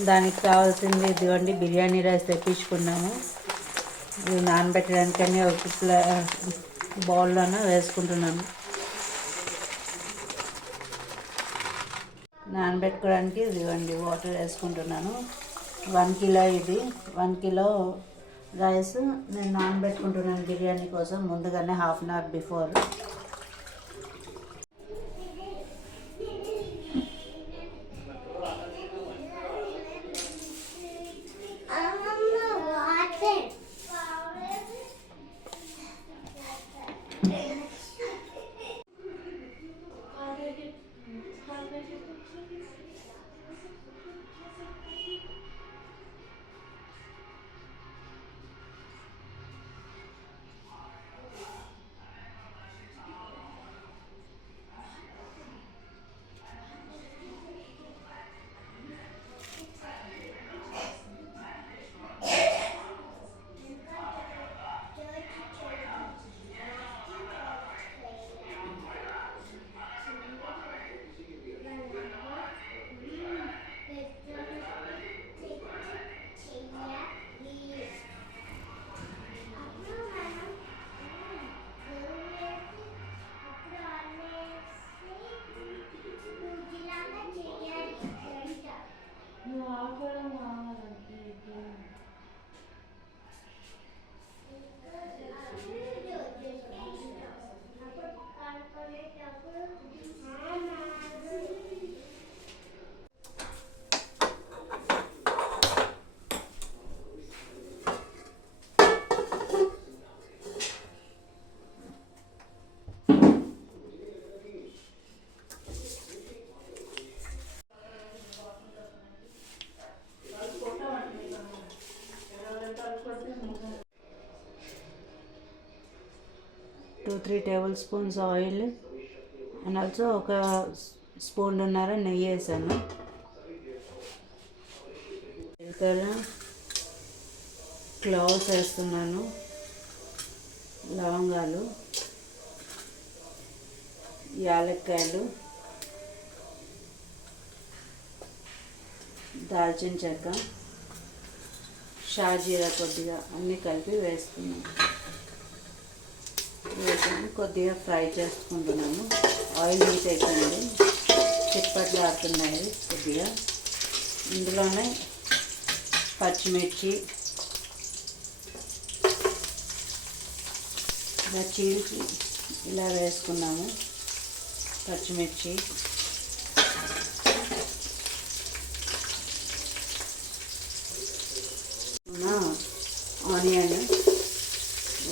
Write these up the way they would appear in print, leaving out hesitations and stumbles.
దానికి కావాల్సింది ఇదిగోండి బిర్యానీ రైస్ తెప్పించుకున్నాము. ఇది నానబెట్టడానికని ఒక బౌల్లోనే వేసుకుంటున్నాను. నానబెట్టుకోవడానికి ఇదిగోండి వాటర్ వేసుకుంటున్నాను. 1 కిలో ఇది 1 కిలో రైస్ నేను నానబెట్టుకుంటున్నాను బిర్యానీ కోసం ముందుగానే half an hour before. Two 3 tablespoons oil and also ఒక స్పూన్నర నెయ్యి వేసాను. జీలకర్ర, క్లోవ్స్ వేస్తున్నాను, లవంగాలు, యాలక్కాయలు, దాల్చిన చెక్క, షాజీరా కొద్దిగా అన్నీ కలిపి వేసుకున్నాను. వేసుకొని కొద్దిగా ఫ్రై చేసుకుంటున్నాను. ఆయిల్ హీట్ అయిపోయింది, చిప్పట్లు ఆడుతున్నాయి కొద్దిగా. ఇందులోనే పచ్చిమిర్చి ఇలా చీల్చి ఇలా వేసుకున్నాము. పచ్చిమిర్చి, ఆనియన్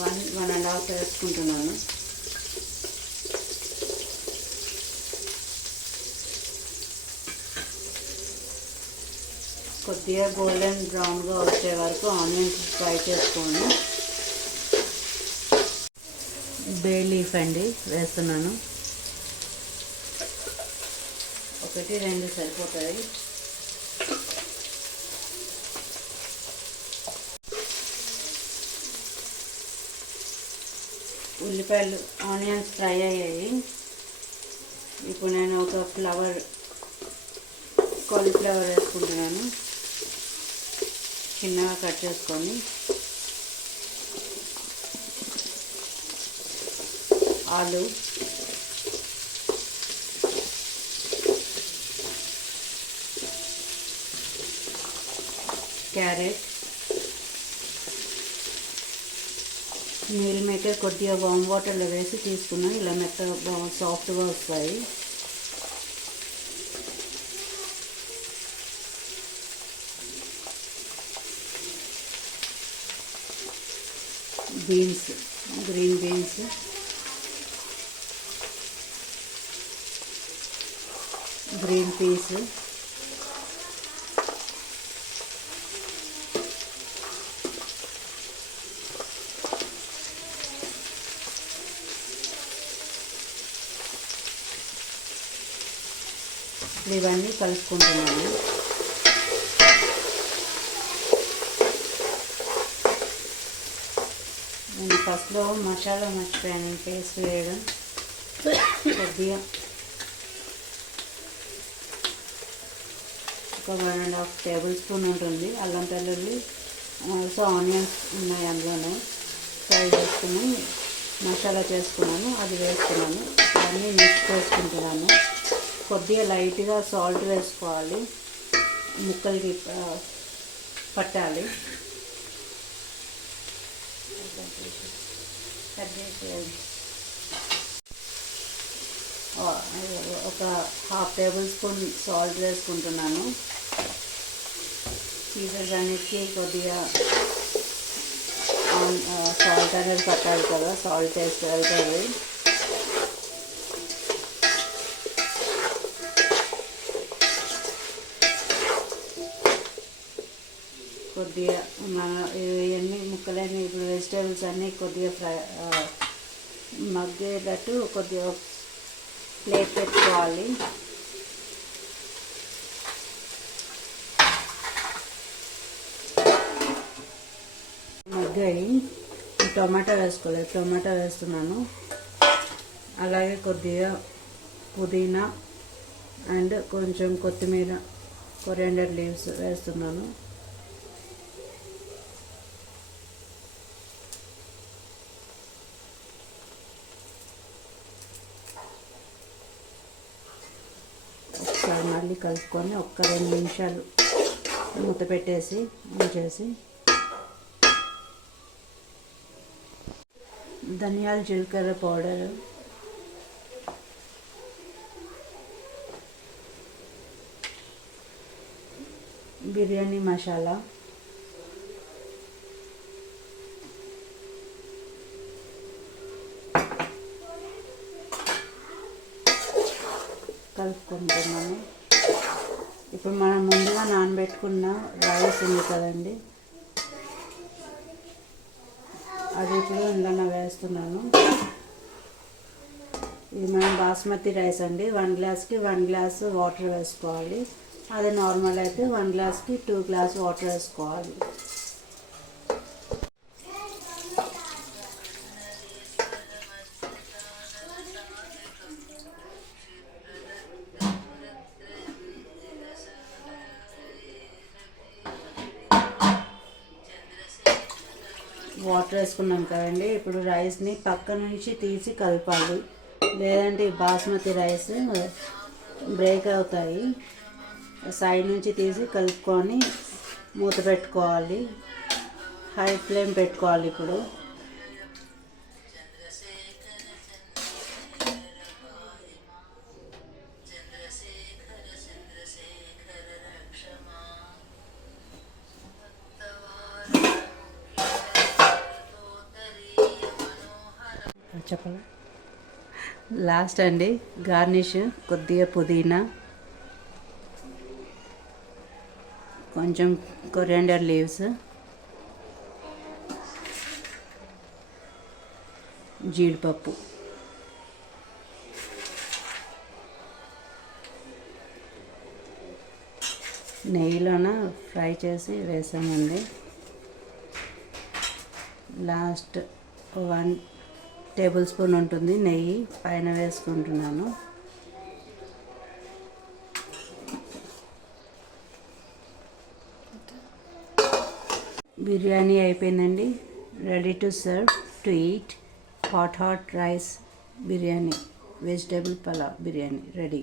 1.5 వేసుకుంటున్నాను. కొద్దిగా గోల్డెన్ బ్రౌన్గా వచ్చే వరకు ఆనియన్స్ ఫ్రై చేసుకోండి. బే లీఫ్ అండి వేస్తున్నాను. 1-2 సరిపోతాయి. ఉల్లిపాయలు, ఆనియన్స్ ఫ్రై అయ్యాయి. ఇప్పుడు నేను ఒక కాలీఫ్లవర్ వేసుకుంటున్నాను. చిన్నగా కట్ చేసుకొని ఆలు, క్యారెట్, మీల్ మేకర్ కొద్దిగా వామ్ వాటర్లో వేసి తీసుకున్నాను. ఇలా మెత్తగా సాఫ్ట్గా వస్తాయి. Beans, green beans, green peas, ఇవన్నీ కలుపుకుంటున్నాను. నేను ఫస్ట్లో మసాలా మర్చిపోయాను పేస్ట్ వేయడం. కొద్దిగా ఒక 1.5 టేబుల్ స్పూన్ ఉంటుంది అల్లం వెల్లుల్లి, ఆల్సో ఆనియన్స్ ఉన్నాయి అందులోనే. ఫ్రై చేసుకుని మసాలా చేసుకున్నాను, అది వేసుకున్నాను. అన్నీ మిక్స్ చేసుకుంటున్నాను. కొద్దిగా లైట్గా సాల్ట్ వేసుకోవాలి, ముక్కలకి పట్టాలి. ఒక 1/2 టేబుల్ స్పూన్ సాల్ట్ వేసుకుంటున్నాను. పీసెస్ అన్నిటికీ కొద్దిగా సాల్ట్ అనేది పట్టాలి కదా, సాల్ట్ వేసి వెళ్తుంది. కొద్దిగా మన ఇవన్నీ ముక్కలన్నీ ఇప్పుడు వెజిటేబుల్స్ అన్నీ కొద్దిగా మగ్గేటట్టు కొద్దిగా ప్లేట్ పెట్టుకోవాలి. మగ్గాయి. టొమాటో వేసుకోలేదు, టొమాటో వేస్తున్నాను. అలాగే కొద్దిగా పుదీనా అండ్ కొంచెం కొత్తిమీర, కొరియాండర్ లీవ్స్ వేస్తున్నాను. ఒకసారి మళ్ళీ కలుపుకొని 2 నిమిషాలు మూత పెట్టేసి ఉంచేసి ధనియాల జీలకర్ర పౌడర్, బిర్యానీ మసాలా, కలుపుకుంటున్నాను. ఇప్పుడు మనం ముందుగా నానబెట్టుకున్న రైస్ ఉంది కదండి, అది ఇప్పుడు ఇందులో వేస్తున్నాను. ఇది మనం బాస్మతి రైస్ అండి. 1 గ్లాస్కి 1 గ్లాస్ వాటర్ వేసుకోవాలి. అదే నార్మల్ అయితే 1 గ్లాస్కి 2 గ్లాస్ వాటర్ వేసుకోవాలి. వాటర్ వేసుకున్నాం కదండి, ఇప్పుడు రైస్ని పక్క నుంచి తీసి కలపాలి, లేదంటే బాస్మతి రైస్ బ్రేక్ అవుతాయి. సైడ్ నుంచి తీసి కలుపుకొని మూత పెట్టుకోవాలి. హై ఫ్లేమ్ పెట్టుకోవాలి. ఇప్పుడు చెప్పాలా, లాస్ట్ అండి గార్నిష్ కొద్దిగా పుదీనా, కొంచెం కొరియాండర్ లీవ్స్, జీడిపప్పు, నెయ్యిలోన ఫ్రై చేసి వేసామండి. లాస్ట్ 1 టేబుల్ స్పూన్ ఉంటుంది నెయ్యి పైన వేసుకుంటున్నాను. బిర్యానీ అయిపోయిందండి. Ready to serve to eat. Hot rice biryani, వెజిటేబుల్ పలావ్ బిర్యానీ రెడీ.